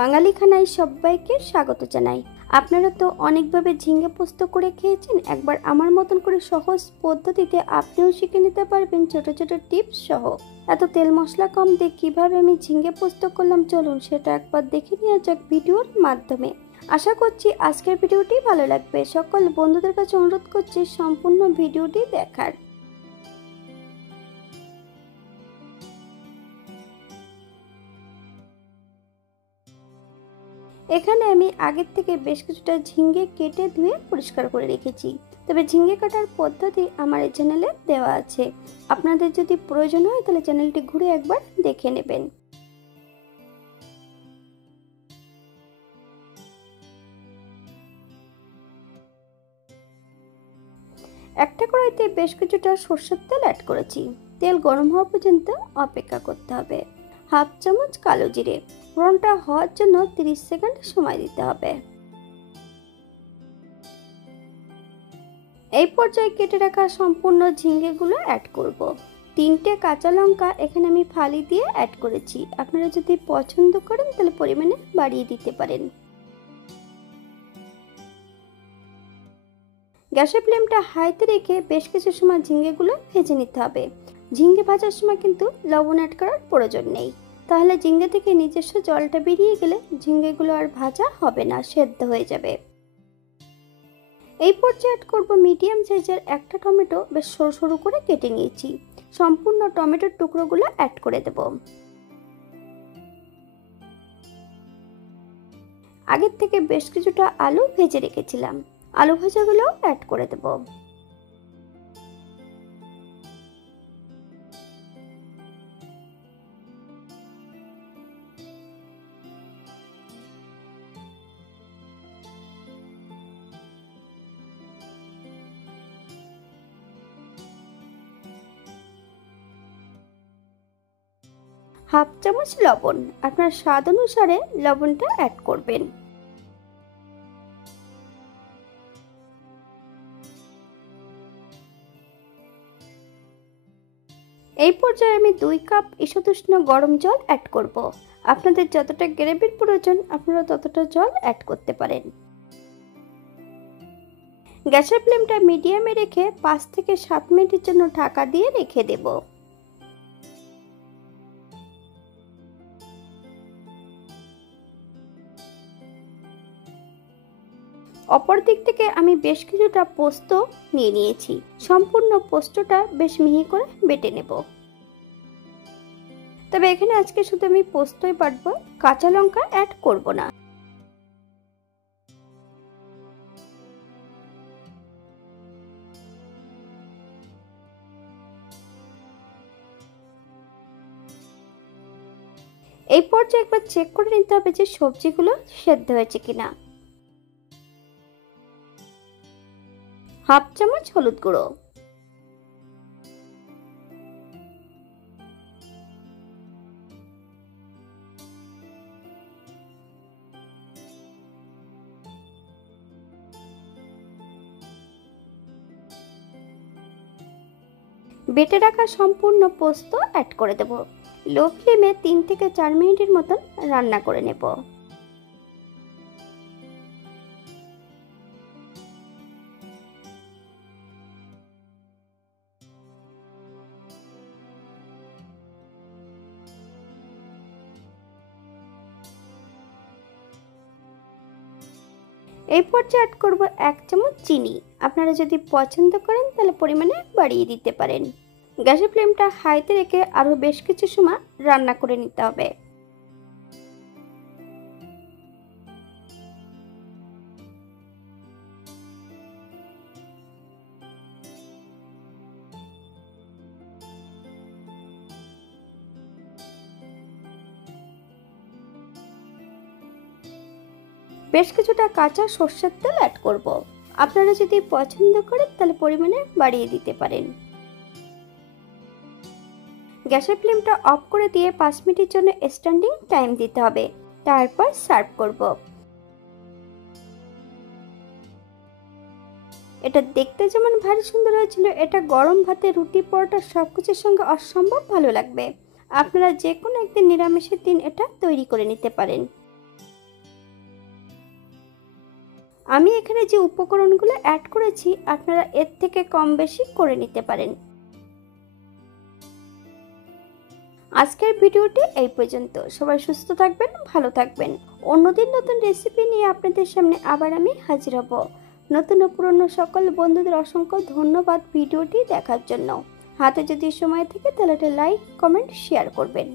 বাঙালি খানায় সবাইকে স্বাগত জানাই। আপনারা তো অনেকভাবে ঝিঙ্গে পোস্ত করে খেয়েছেন, একবার আমার মতন করে সহজ পদ্ধতিতে আপনিও শিখে নিতে পারবেন ছোট ছোট টিপস সহ। এত তেল মশলা কম দিয়ে কিভাবে আমি ঝিঙ্গে পোস্ত করলাম, চলুন সেটা একবার দেখে নেওয়া যাক ভিডিওর মাধ্যমে। আশা করছি আজকের ভিডিওটি ভালো লাগবে। সকল বন্ধুদের কাছে অনুরোধ করছি সম্পূর্ণ ভিডিওটি দেখার। এখানে আমি আগের থেকে বেশ কিছুটা ঝিঙ্গে কেটে ধুয়ে পরিষ্কার করে রেখেছি। তবে ঝিঙ্গে কাটার পদ্ধতি আমার এই চ্যানেলে দেওয়া আছে, আপনাদের যদি প্রয়োজন হয় তাহলে চ্যানেলটি ঘুরে একবার দেখে নেবেন। একটা কড়াইতে বেশ কিছুটা সরষের তেল অ্যাড করেছি। তেল গরম হওয়া পর্যন্ত অপেক্ষা করতে হবে। হাফ চামচ কালো জিরে, ফোড়নটা হওয়ার জন্য 30 সেকেন্ড সময় দিতে হবে। এই পর্যায়ে কেটে রাখা সম্পূর্ণ ঝিঙ্গেগুলো অ্যাড করব। 3টে কাঁচা লঙ্কা এখানে আমি ফালি দিয়ে অ্যাড করেছি, আপনারা যদি পছন্দ করেন তাহলে পরিমাণে বাড়িয়ে দিতে পারেন। গ্যাসের ফ্লেমটা হাইতে রেখে বেশ কিছু সময় ঝিঙ্গেগুলো ভেজে নিতে হবে। ঝিঙ্গে ভাজার সময় কিন্তু লবণ অ্যাড করার প্রয়োজন নেই, তাহলে ঝিঙ্গে থেকে নিজস্ব জলটা বেরিয়ে গেলে ঝিঙ্গেগুলো আর ভাজা হবে না, সেদ্ধ হয়ে যাবে। এই পর্যায়ে অ্যাড করব মিডিয়াম সাইজের একটা টমেটো, বেশ সরু সরু করে কেটে নিয়েছি। সম্পূর্ণ টমেটোর টুকরোগুলো অ্যাড করে দেব। আগের থেকে বেশ কিছুটা আলু ভেজে রেখেছিলাম, আলু ভাজাগুলো অ্যাড করে দেব। হাফ চামচ লবণ, আপনার স্বাদ অনুসারে লবণটা অ্যাড করবেন। এই পর্যায়ে আমি 2 কাপ ঈষদুষ্ণ গরম জল অ্যাড করব। আপনাদের যতটা গ্রেভির প্রয়োজন আপনারা ততটা জল অ্যাড করতে পারেন। গ্যাসের ফ্লেমটা মিডিয়ামে রেখে 5 থেকে 7 মিনিটের জন্য ঢাকা দিয়ে রেখে দেব। অপর দিক থেকে আমি বেশ কিছুটা পোস্ত নিয়ে নিয়েছি। সম্পূর্ণ পোস্তটা বেশ মিহি করে বেটে নেব। তবে এখানে আজকে শুধু আমি পোস্তই বাটবো, কাঁচা লঙ্কা অ্যাড করব না। এই পর্যায়ে একবার চেক করে নিতে হবে যে সবজিগুলো সেদ্ধ হয়েছে কিনা। হাফ চামচ হলুদ গুঁড়ো, বেটে রাখা সম্পূর্ণ পোস্ত অ্যাড করে দেব। লো ফ্লেমে 3 থেকে 4 মিনিটের মতন রান্না করে নেব। এই পর্যায়ে অ্যাড করব 1 চামচ চিনি, আপনারা যদি পছন্দ করেন তাহলে পরিমাণে বাড়িয়ে দিতে পারেন। গ্যাসের ফ্লেমটা হাইতে রেখে আরও বেশ কিছু সময় রান্না করে নিতে হবে। বেশ কিছুটা কাঁচা সরষের তেল অ্যাড করব। আপনারা যদি পছন্দ করেন তাহলে পরিমাণে বাড়িয়ে দিতে পারেন। গ্যাসের ফ্লেমটা অফ করে দিয়ে 5 মিনিটের জন্য স্ট্যান্ডিং টাইম দিতে হবে, তারপর সার্ভ করব। এটা দেখতে যেমন ভারী সুন্দর হয়েছিল, এটা গরম ভাতে, রুটি, পরোটা সবকিছুর সঙ্গে অসম্ভব ভালো লাগবে। আপনারা যে কোনো একদিন নিরামিষের দিন এটা তৈরি করে নিতে পারেন। আমি এখানে যে উপকরণগুলো অ্যাড করেছি আপনারা এর থেকে কম বেশি করে নিতে পারেন। আজকের ভিডিওটি এই পর্যন্ত। সবাই সুস্থ থাকবেন, ভালো থাকবেন। অন্যদিন নতুন রেসিপি নিয়ে আপনাদের সামনে আবার আমি হাজির হব। নতুন ও পুরনো সকল বন্ধুদের অসংখ্য ধন্যবাদ ভিডিওটি দেখার জন্য। হাতে যদি সময় থাকে তাহলে একটা লাইক, কমেন্ট, শেয়ার করবেন।